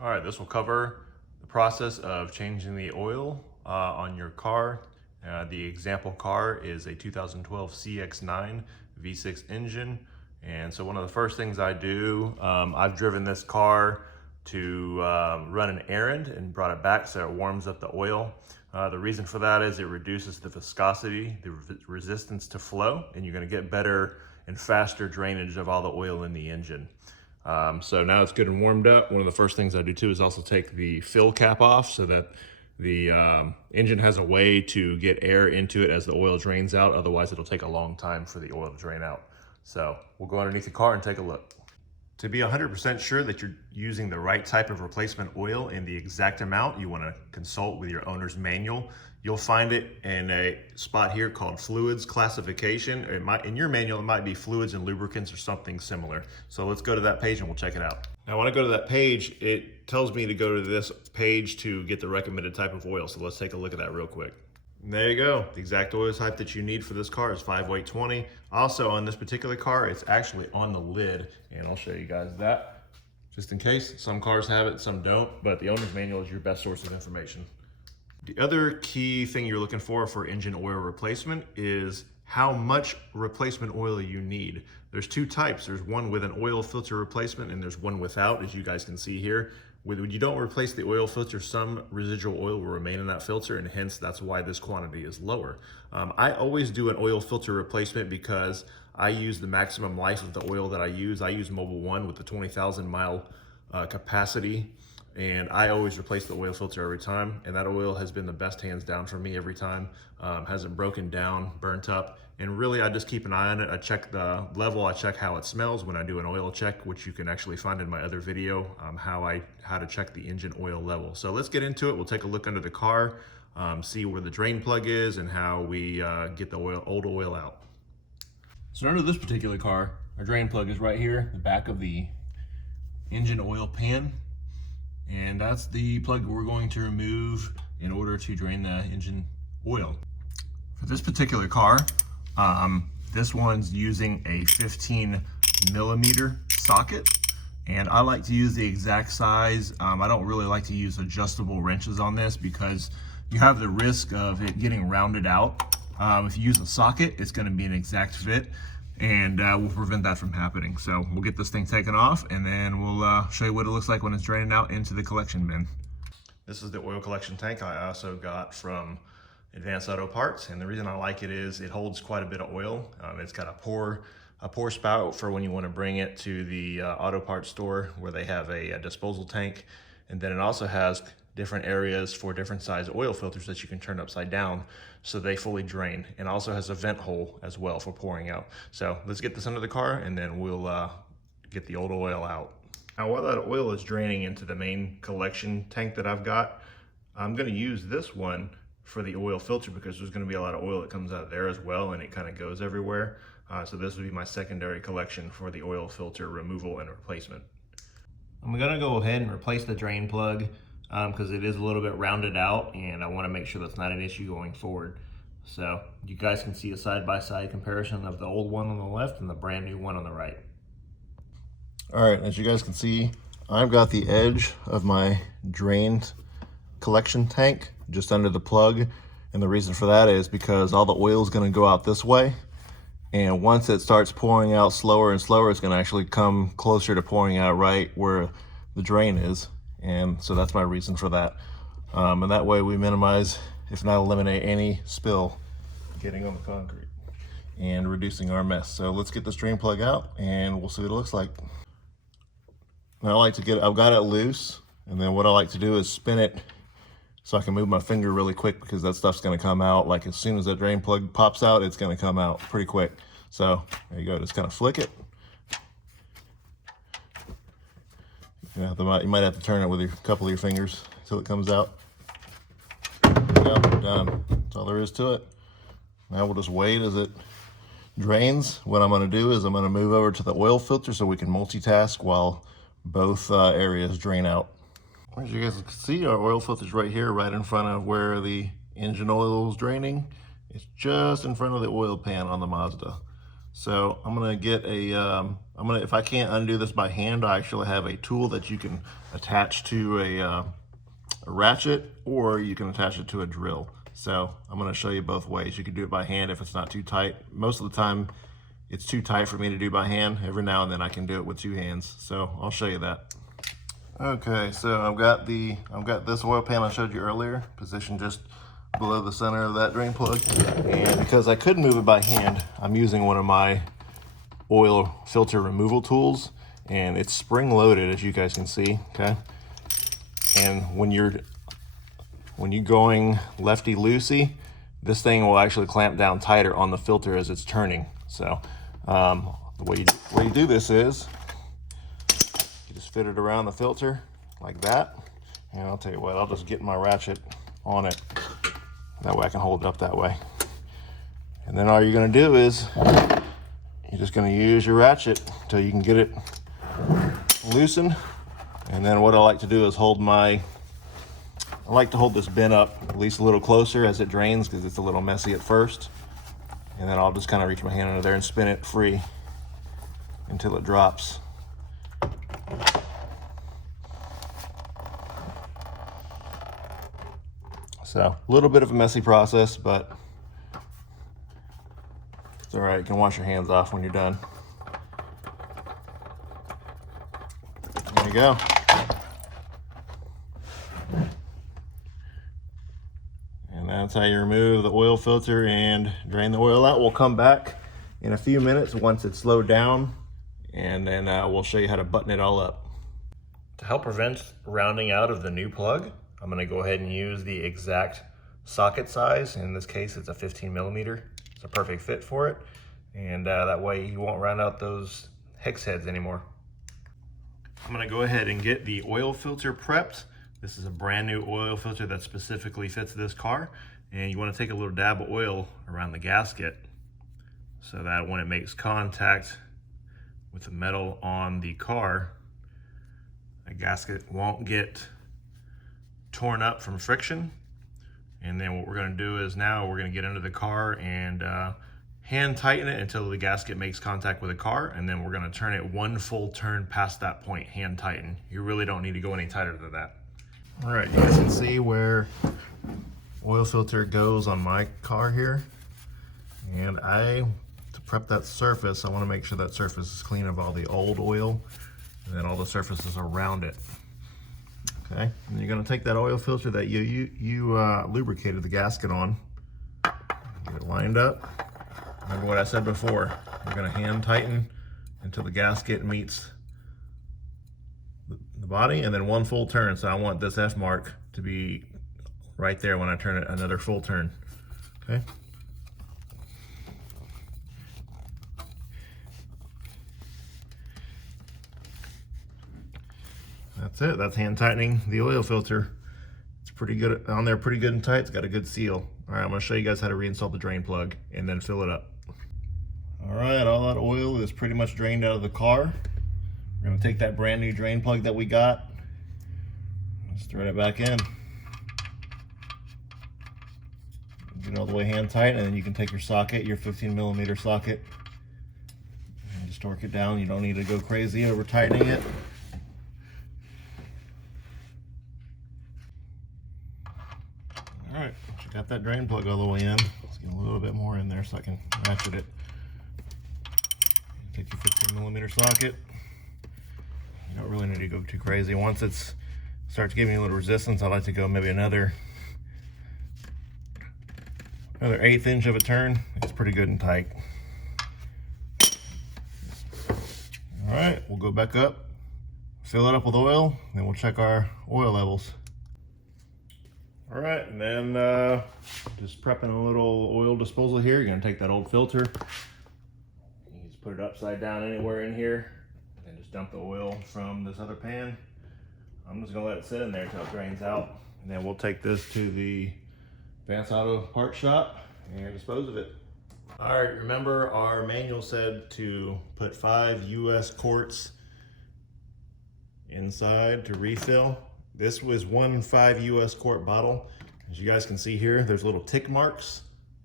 All right, this will cover the process of changing the oil on your car. The example car is a 2012 CX9 V6 engine. And so one of the first things I do, I've driven this car to run an errand and brought it back so it warms up the oil. The reason for that is it reduces the viscosity, the resistance to flow, and you're gonna get better and faster drainage of all the oil in the engine. So now it's good and warmed up. One of the first things I do too is also take the fill cap off so that the engine has a way to get air into it as the oil drains out. Otherwise it'll take a long time for the oil to drain out. So we'll go underneath the car and take a look. To be 100% sure that you're using the right type of replacement oil in the exact amount, you want to consult with your owner's manual. You'll find it in a spot here called fluids classification. In your manual, it might be fluids and lubricants or something similar. So let's go to that page and we'll check it out. Now when I go to that page, it tells me to go to this page to get the recommended type of oil. So let's take a look at that real quick. There you go. The exact oil type that you need for this car is 5-weight-20. Also on this particular car, it's actually on the lid, and I'll show you guys that just in case. Some cars have it, some don't, but the owner's manual is your best source of information. The other key thing you're looking for engine oil replacement is how much replacement oil you need. There's two types. There's one with an oil filter replacement and there's one without, as you guys can see here. When you don't replace the oil filter, some residual oil will remain in that filter, and hence that's why this quantity is lower. I always do an oil filter replacement because I use the maximum life of the oil that I use. I use Mobil 1 with the 20,000 mile capacity, and I always replace the oil filter every time, and that oil has been the best hands down for me every time. Hasn't broken down, burnt up, and really I just keep an eye on it. I check the level, I check how it smells when I do an oil check, which you can actually find in my other video, how to check the engine oil level. So let's get into it. We'll take a look under the car, see where the drain plug is and how we get the old oil out. So under this particular car, our drain plug is right here, the back of the engine oil pan. And that's the plug we're going to remove in order to drain the engine oil. For this particular car, this one's using a 15 millimeter socket, and I like to use the exact size. I don't really like to use adjustable wrenches on this because you have the risk of it getting rounded out. If you use a socket, it's going to be an exact fit, and we'll prevent that from happening. So we'll get this thing taken off and then we'll show you what it looks like when it's draining out into the collection bin. This is the oil collection tank I also got from Advanced Auto Parts, and the reason I like it is it holds quite a bit of oil. It's got a pour spout for when you want to bring it to the auto parts store where they have a disposal tank, and then it also has different areas for different size oil filters that you can turn upside down so they fully drain, and also has a vent hole as well for pouring out. So let's get this under the car and then we'll get the old oil out. Now while that oil is draining into the main collection tank that I've got, I'm going to use this one for the oil filter because there's going to be a lot of oil that comes out there as well, and it kind of goes everywhere. So this would be my secondary collection for the oil filter removal and replacement. I'm going to go ahead and replace the drain plug because it is a little bit rounded out, and I want to make sure that's not an issue going forward. So you guys can see a side-by-side comparison of the old one on the left and the brand new one on the right. All right, as you guys can see, I've got the edge of my drained collection tank just under the plug, and the reason for that is because all the oil is going to go out this way, and once it starts pouring out slower and slower, it's going to actually come closer to pouring out right where the drain is, and so that's my reason for that. And that way we minimize, if not eliminate, any spill getting on the concrete and reducing our mess. So let's get this drain plug out and we'll see what it looks like. Now I've got it loose, and then what I like to do is spin it so I can move my finger really quick because that stuff's going to come out. Like as soon as that drain plug pops out, it's going to come out pretty quick. So there you go, just kind of flick it. You might have to turn it with a couple of your fingers until it comes out. There you go, done. That's all there is to it. Now we'll just wait as it drains. What I'm going to do is I'm going to move over to the oil filter so we can multitask while both areas drain out. As you guys can see, our oil filter is right here, right in front of where the engine oil is draining. It's just in front of the oil pan on the Mazda. So I'm going to get a if I can't undo this by hand, I actually have a tool that you can attach to a ratchet, or you can attach it to a drill. So I'm gonna show you both ways. You can do it by hand if it's not too tight. Most of the time, it's too tight for me to do by hand. Every now and then I can do it with 2 hands. So I'll show you that. Okay, so I've got this oil pan I showed you earlier, positioned just below the center of that drain plug. And because I couldn't move it by hand, I'm using one of my oil filter removal tools, and it's spring loaded, as you guys can see, okay? And when you're going lefty loosey, this thing will actually clamp down tighter on the filter as it's turning. So the way you do this is you just fit it around the filter like that. And I'll tell you what, I'll just get my ratchet on it. That way I can hold it up that way. And then all you're gonna do is you're just gonna use your ratchet until you can get it loosened. And then what I like to do is I like to hold this bin up at least a little closer as it drains, because it's a little messy at first. And then I'll just kind of reach my hand under there and spin it free until it drops. So a little bit of a messy process, but it's all right. You can wash your hands off when you're done. There you go. And that's how you remove the oil filter and drain the oil out. We'll come back in a few minutes once it's slowed down, and then we'll show you how to button it all up. To help prevent rounding out of the new plug, I'm going to go ahead and use the exact socket size. In this case, it's a 15 millimeter. It's a perfect fit for it. And that way you won't round out those hex heads anymore. I'm going to go ahead and get the oil filter prepped. This is a brand new oil filter that specifically fits this car. And you want to take a little dab of oil around the gasket so that when it makes contact with the metal on the car, the gasket won't get torn up from friction. And then what we're going to do is now we're going to get into the car and hand tighten it until the gasket makes contact with the car, and then we're going to turn it 1 full turn past that point, hand tighten. You really don't need to go any tighter than that. All right, you guys can see where oil filter goes on my car here. And to prep that surface, I want to make sure that surface is clean of all the old oil and then all the surfaces around it. Okay, and you're going to take that oil filter that you lubricated the gasket on, get it lined up. Remember what I said before, you're going to hand tighten until the gasket meets the body, and then 1 full turn. So I want this F mark to be right there when I turn it another full turn. Okay. That's it. That's hand tightening the oil filter. It's pretty good on there, pretty good and tight. It's got a good seal. All right, I'm going to show you guys how to reinstall the drain plug and then fill it up. All right, all that oil is pretty much drained out of the car. We're going to take that brand new drain plug that we got. Let's thread it back in. Get it all the way hand tight, and then you can take your socket, your 15 millimeter socket, and just torque it down. You don't need to go crazy over tightening it. All right, got that drain plug all the way in. Let's get a little bit more in there so I can ratchet it. Take your 15 millimeter socket. You don't really need to go too crazy. Once it starts giving you a little resistance, I like to go maybe another 1/8 inch of a turn. It's pretty good and tight. All right, we'll go back up, fill it up with oil, then we'll check our oil levels. All right, and then just prepping a little oil disposal here. You're gonna take that old filter, you can just put it upside down anywhere in here, and just dump the oil from this other pan. I'm just gonna let it sit in there until it drains out, and then we'll take this to the Vance Auto Parts Shop and dispose of it. All right, remember our manual said to put 5 US quarts inside to refill. This was 1 5 US quart bottle. As you guys can see here, there's little tick marks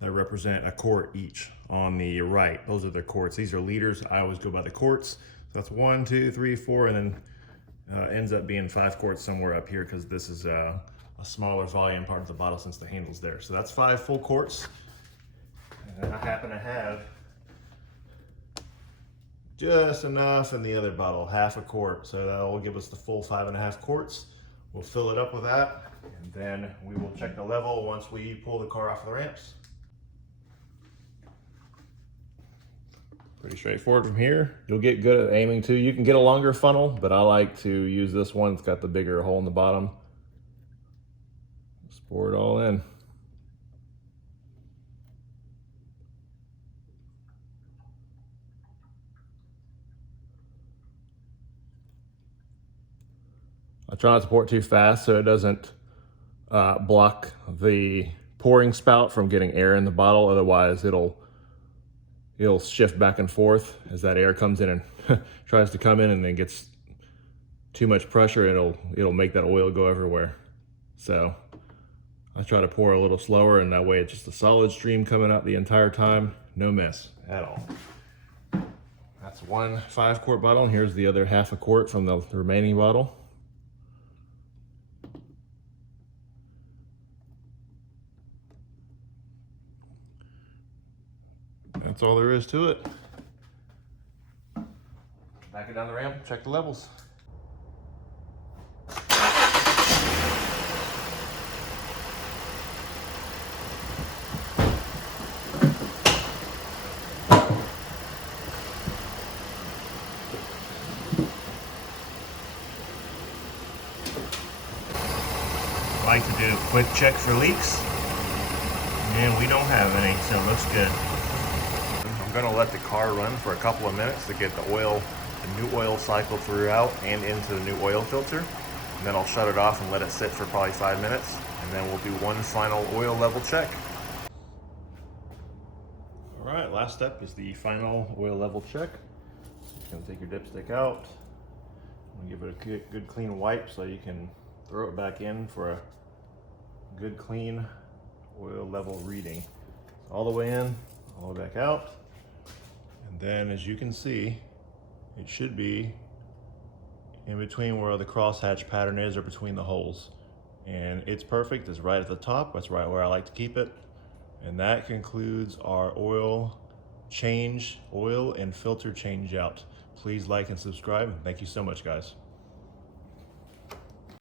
that represent a quart each on the right. Those are the quarts. These are liters. I always go by the quarts. So that's 1, 2, 3, 4, and then ends up being 5 quarts somewhere up here because this is a smaller volume part of the bottle since the handle's there. So that's 5 full quarts. And then I happen to have just enough in the other bottle, half a quart. So that will give us the full 5.5 quarts. We'll fill it up with that, and then we will check the level once we pull the car off the ramps. Pretty straightforward from here. You'll get good at aiming too. You can get a longer funnel, but I like to use this one. It's got the bigger hole in the bottom. Just pour it all in. I try not to pour it too fast so it doesn't block the pouring spout from getting air in the bottle. Otherwise, it'll shift back and forth as that air comes in and tries to come in, and then gets too much pressure. It'll make that oil go everywhere. So I try to pour a little slower, and that way it's just a solid stream coming out the entire time. No mess at all. That's 1 5-quart bottle, and here's the other half a quart from the remaining bottle. That's all there is to it. Back it down the ramp, check the levels. I like to do a quick check for leaks, and we don't have any, so it looks good. I'm gonna let the car run for a couple of minutes to get the new oil cycle throughout and into the new oil filter. And then I'll shut it off and let it sit for probably 5 minutes. And then we'll do one final oil level check. All right, last step is the final oil level check. Just gonna take your dipstick out. I'm gonna give it a good clean wipe so you can throw it back in for a good clean oil level reading. All the way in, all the way back out. And then, as you can see, it should be in between where the crosshatch pattern is, or between the holes. And it's perfect. It's right at the top. That's right where I like to keep it. And that concludes our oil and filter change out. Please like and subscribe. Thank you so much, guys.